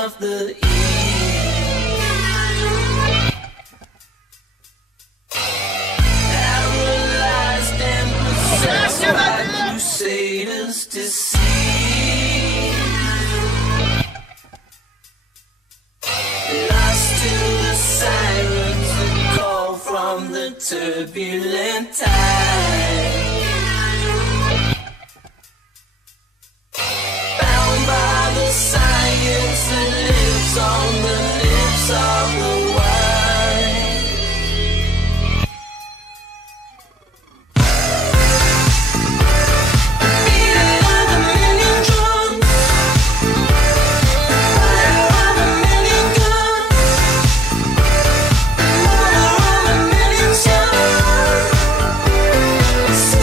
of the east. Paralyzed and possessed by crusaders to see. Lost to the sirens that call from the turbulent tide. Bound by the science that lives on the lips of the wild.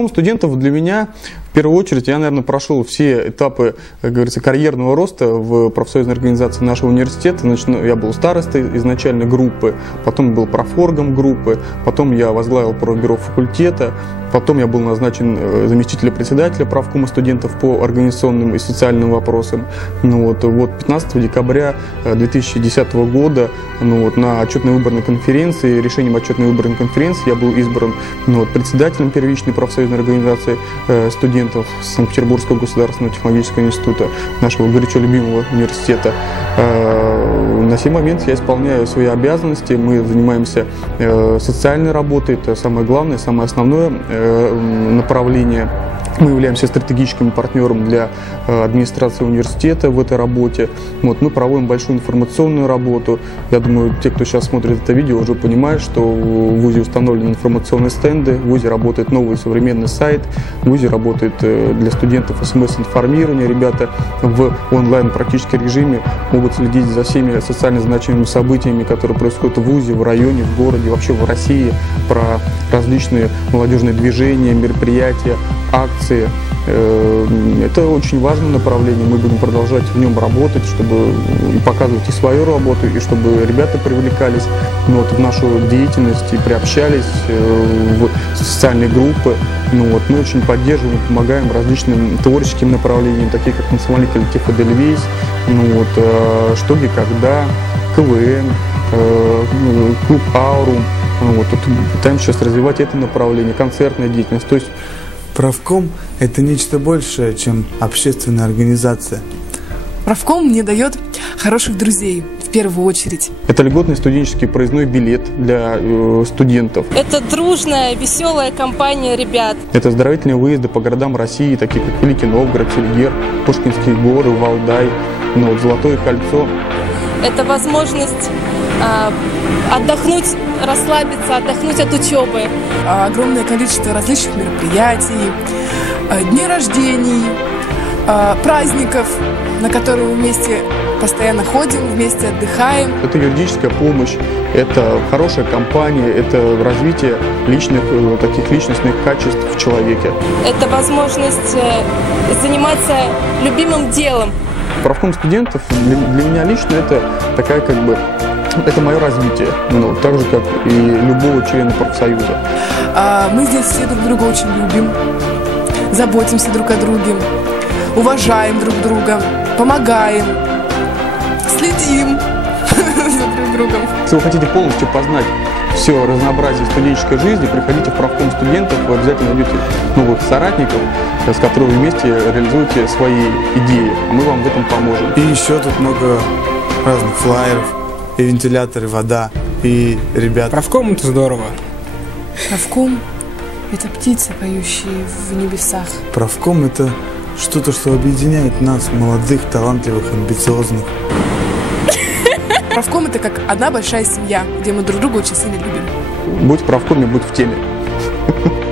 Правком студентов для меня, в первую очередь, я, наверное, прошел все этапы, как говорится, карьерного роста в профсоюзной организации нашего университета. Я был старостой изначально группы, потом был профоргом группы, потом я возглавил правбюро факультета, потом я был назначен заместителем председателя правкома студентов по организационным и социальным вопросам. 15 декабря 2010 года на отчетно-выборной конференции, решением отчетно-выборной конференции я был избран председателем первичной профсоюзной организации студентов Санкт-Петербургского государственного технологического института, нашего горячо любимого университета. На сей момент я исполняю свои обязанности, мы занимаемся социальной работой, это самое главное, самое основное направление. Мы являемся стратегическим партнером для администрации университета в этой работе. Мы проводим большую информационную работу. Я думаю, те, кто сейчас смотрит это видео, уже понимают, что в ВУЗе установлены информационные стенды, в ВУЗе работает новый современный сайт, в ВУЗе работает для студентов СМС-информирование. Ребята в онлайн практически режиме могут следить за всеми социально значимыми событиями, которые происходят в ВУЗе, в районе, в городе, вообще в России, про различные молодежные движения, мероприятия, акции. Это очень важное направление, мы будем продолжать в нем работать, чтобы показывать и свою работу, и чтобы ребята привлекались в нашу деятельность и приобщались в социальные группы. Мы очень поддерживаем и помогаем различным творческим направлениям, таких как национальный коллектив Эдельвейс, что где когда, КВН, клуб Аурум. Пытаемся сейчас развивать это направление, концертная деятельность. То есть Правком – это нечто большее, чем общественная организация. Правком мне дает хороших друзей, в первую очередь. Это льготный студенческий проездной билет для студентов. Это дружная, веселая компания ребят. Это оздоровительные выезды по городам России, такие как Великий Новгород, Селигер, Пушкинские горы, Валдай, Золотое кольцо. Это возможность отдохнуть, расслабиться, отдохнуть от учебы. Огромное количество различных мероприятий, дней рождений, праздников, на которые мы вместе постоянно ходим, вместе отдыхаем. Это юридическая помощь, это хорошая компания, это развитие таких личностных качеств в человеке. Это возможность заниматься любимым делом. Правком студентов для меня лично это такая это мое развитие, так же, как и любого члена профсоюза. Мы здесь все друг друга очень любим, заботимся друг о друге, уважаем друг друга, помогаем, следим за друг другом. Если вы хотите полностью познать все разнообразие студенческой жизни, приходите в правком студентов, вы обязательно найдете новых соратников, с которыми вместе реализуете свои идеи, а мы вам в этом поможем. И еще тут много разных флаеров, и вентиляторы, вода, и ребята. Правком – это здорово. Правком – это птицы, поющие в небесах. Правком – это что-то, что объединяет нас, молодых, талантливых, амбициозных. Правком – это как одна большая семья, где мы друг друга очень сильно любим. Будь в правкоме, будь в теме.